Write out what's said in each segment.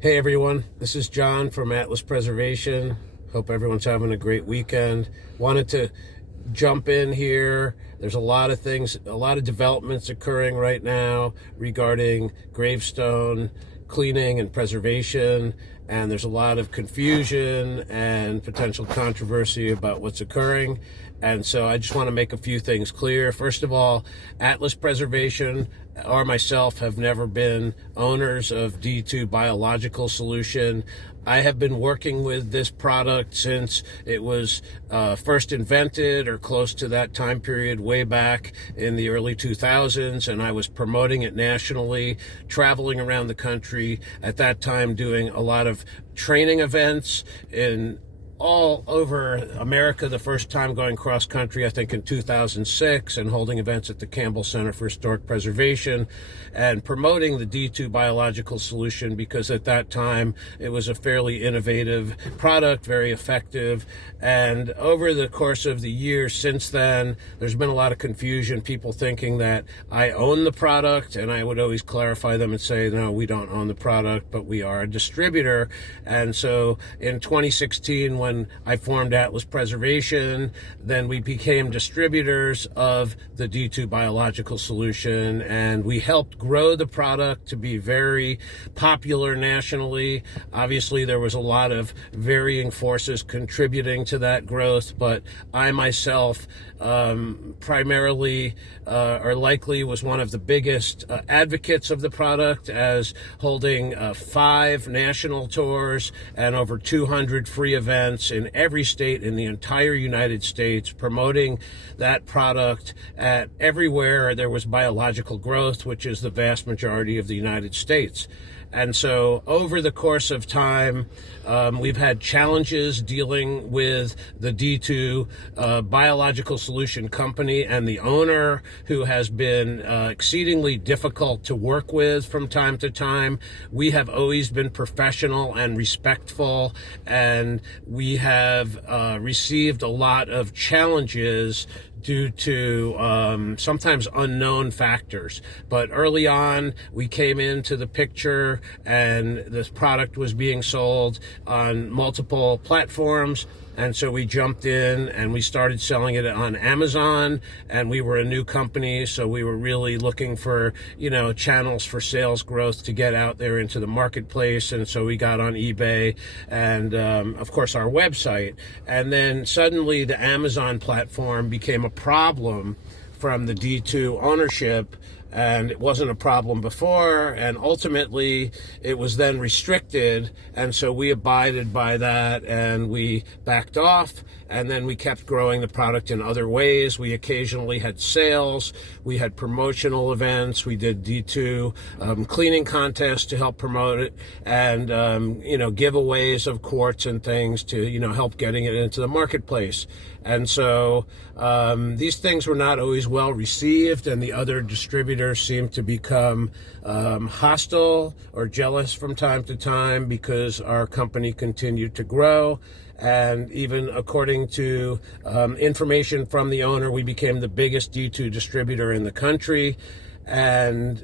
Hey everyone, this is John from Atlas Preservation. Hope everyone's having a great weekend. Wanted to jump in here. There's a lot of things, a lot of developments occurring right now regarding gravestone cleaning and preservation, and there's a lot of confusion and potential controversy about what's occurring. And so I just want to make a few things clear. First of all, Atlas Preservation or myself have never been owners of D2 Biological Solution. I have been working with this product since it was first invented or close to that time period way back in the early 2000s, and I was promoting it nationally, traveling around the country at that time, doing a lot of training events in all over America. The first time going cross country, I think in 2006, and holding events at the Campbell Center for Historic Preservation and promoting the D2 Biological Solution because at that time it was a fairly innovative product, very effective. And over the course of the years since then, there's been a lot of confusion, people thinking that I own the product, and I would always clarify them and say, no, we don't own the product, but we are a distributor. And so in 2016, when I formed Atlas Preservation, then we became distributors of the D2 Biological Solution, and we helped grow the product to be very popular nationally. Obviously, there was a lot of varying forces contributing to that growth, but I myself primarily or likely was one of the biggest advocates of the product, as holding 5 national tours and over 200 free events in every state in the entire United States, promoting that product at everywhere there was biological growth, which is the vast majority of the United States. And so over the course of time, we've had challenges dealing with the D2 Biological Solution Company and the owner, who has been exceedingly difficult to work with from time to time. We have always been professional and respectful, and we have received a lot of challenges due to sometimes unknown factors. But early on, we came into the picture, and this product was being sold on multiple platforms. And so we jumped in and we started selling it on Amazon, and we were a new company, so we were really looking for, channels for sales growth to get out there into the marketplace. And so we got on eBay and, of course, our website. And then suddenly the Amazon platform became a problem from the D2 ownership, and it wasn't a problem before, and ultimately it was then restricted, and so we abided by that and we backed off, and then we kept growing the product in other ways. We occasionally had sales, we had promotional events, we did D2 cleaning contests to help promote it, and giveaways of quartz and things to help getting it into the marketplace. And so these things were not always well received, and the other distributors seemed to become hostile or jealous from time to time because our company continued to grow. And even according to information from the owner, we became the biggest D2 distributor in the country. And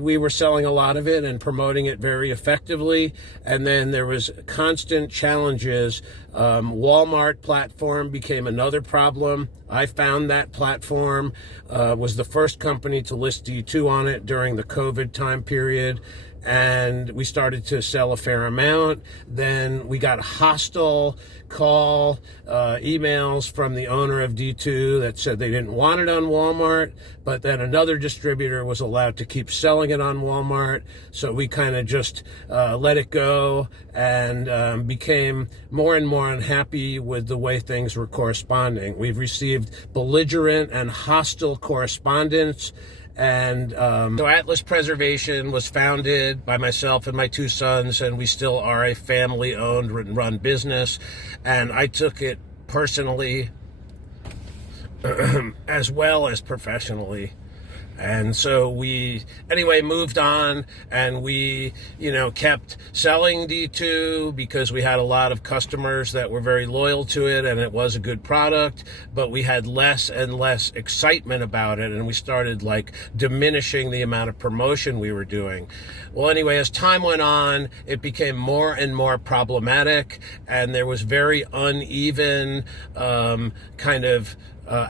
we were selling a lot of it and promoting it very effectively. And then there was constant challenges. Walmart platform became another problem. I found that platform, was the first company to list D2 on it during the COVID time period. And we started to sell a fair amount. Then we got a hostile call, emails from the owner of D2 that said they didn't want it on Walmart, but then another distributor was allowed to keep selling it on Walmart. So we kind of just let it go and became more and more unhappy with the way things were corresponding. We've received belligerent and hostile correspondence. And so Atlas Preservation was founded by myself and my 2 sons, and we still are a family-owned and run business. And I took it personally as well as professionally. And so we, anyway, moved on, and we, kept selling D2 because we had a lot of customers that were very loyal to it, and it was a good product, but we had less and less excitement about it, and we started diminishing the amount of promotion we were doing. Well, anyway, as time went on, it became more and more problematic, and there was very uneven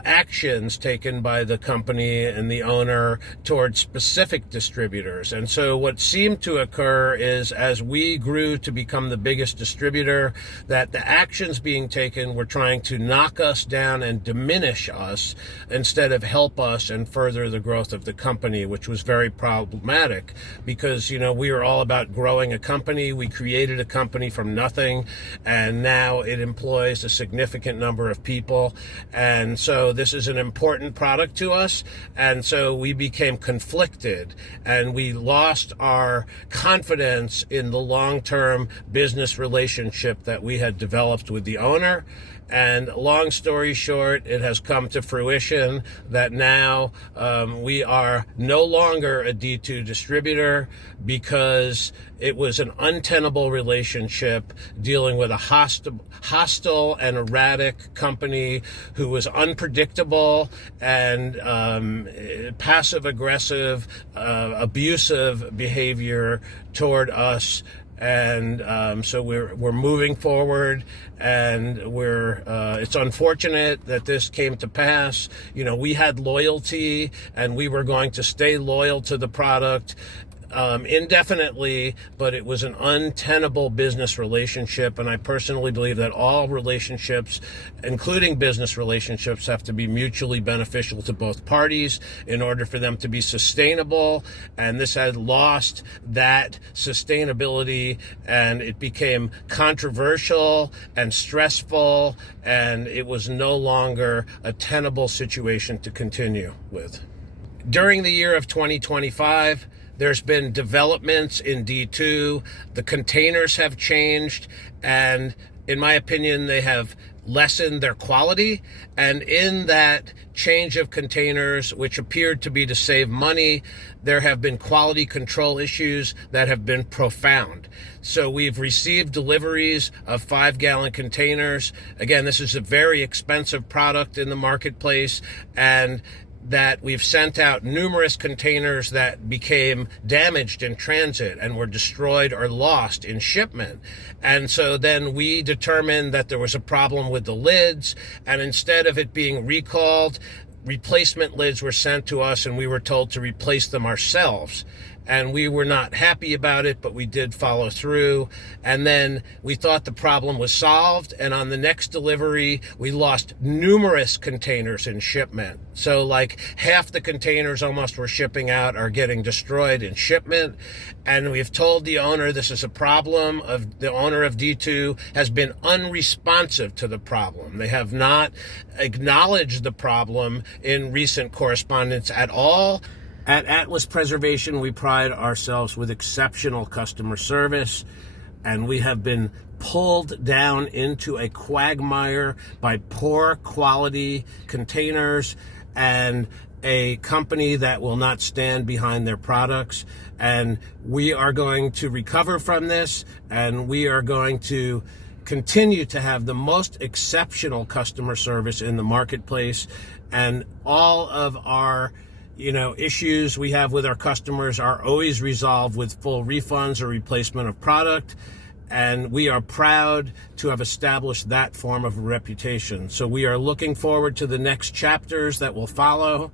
actions taken by the company and the owner towards specific distributors. And so what seemed to occur is, as we grew to become the biggest distributor, that the actions being taken were trying to knock us down and diminish us instead of help us and further the growth of the company, which was very problematic because, we were all about growing a company. We created a company from nothing, and now it employs a significant number of people. And so this is an important product to us, and so we became conflicted, and we lost our confidence in the long-term business relationship that we had developed with the owner. And long story short, it has come to fruition that now we are no longer a D2 distributor because it was an untenable relationship dealing with a hostile and erratic company who was unpredictable and passive-aggressive, abusive behavior toward us. And so we're moving forward, and it's unfortunate that this came to pass. We had loyalty, and we were going to stay loyal to the product indefinitely, but it was an untenable business relationship, and I personally believe that all relationships, including business relationships, have to be mutually beneficial to both parties in order for them to be sustainable, and this had lost that sustainability, and it became controversial and stressful, and it was no longer a tenable situation to continue with. During the year of 2025, there's been developments in D2. The containers have changed, and in my opinion, they have lessened their quality. And in that change of containers, which appeared to be to save money, there have been quality control issues that have been profound. So we've received deliveries of 5-gallon containers. Again, this is a very expensive product in the marketplace, and that we've sent out numerous containers that became damaged in transit and were destroyed or lost in shipment. And so then we determined that there was a problem with the lids, and instead of it being recalled, replacement lids were sent to us, and we were told to replace them ourselves. And we were not happy about it, but we did follow through. And then we thought the problem was solved. And on the next delivery, we lost numerous containers in shipment. So half the containers almost we're shipping out are getting destroyed in shipment. And we've told the owner this is a problem. The owner of D2 has been unresponsive to the problem. They have not acknowledged the problem in recent correspondence at all. At Atlas Preservation, we pride ourselves with exceptional customer service, and we have been pulled down into a quagmire by poor quality containers and a company that will not stand behind their products. And we are going to recover from this, and we are going to continue to have the most exceptional customer service in the marketplace, and all of our issues we have with our customers are always resolved with full refunds or replacement of product. And we are proud to have established that form of reputation. So we are looking forward to the next chapters that will follow.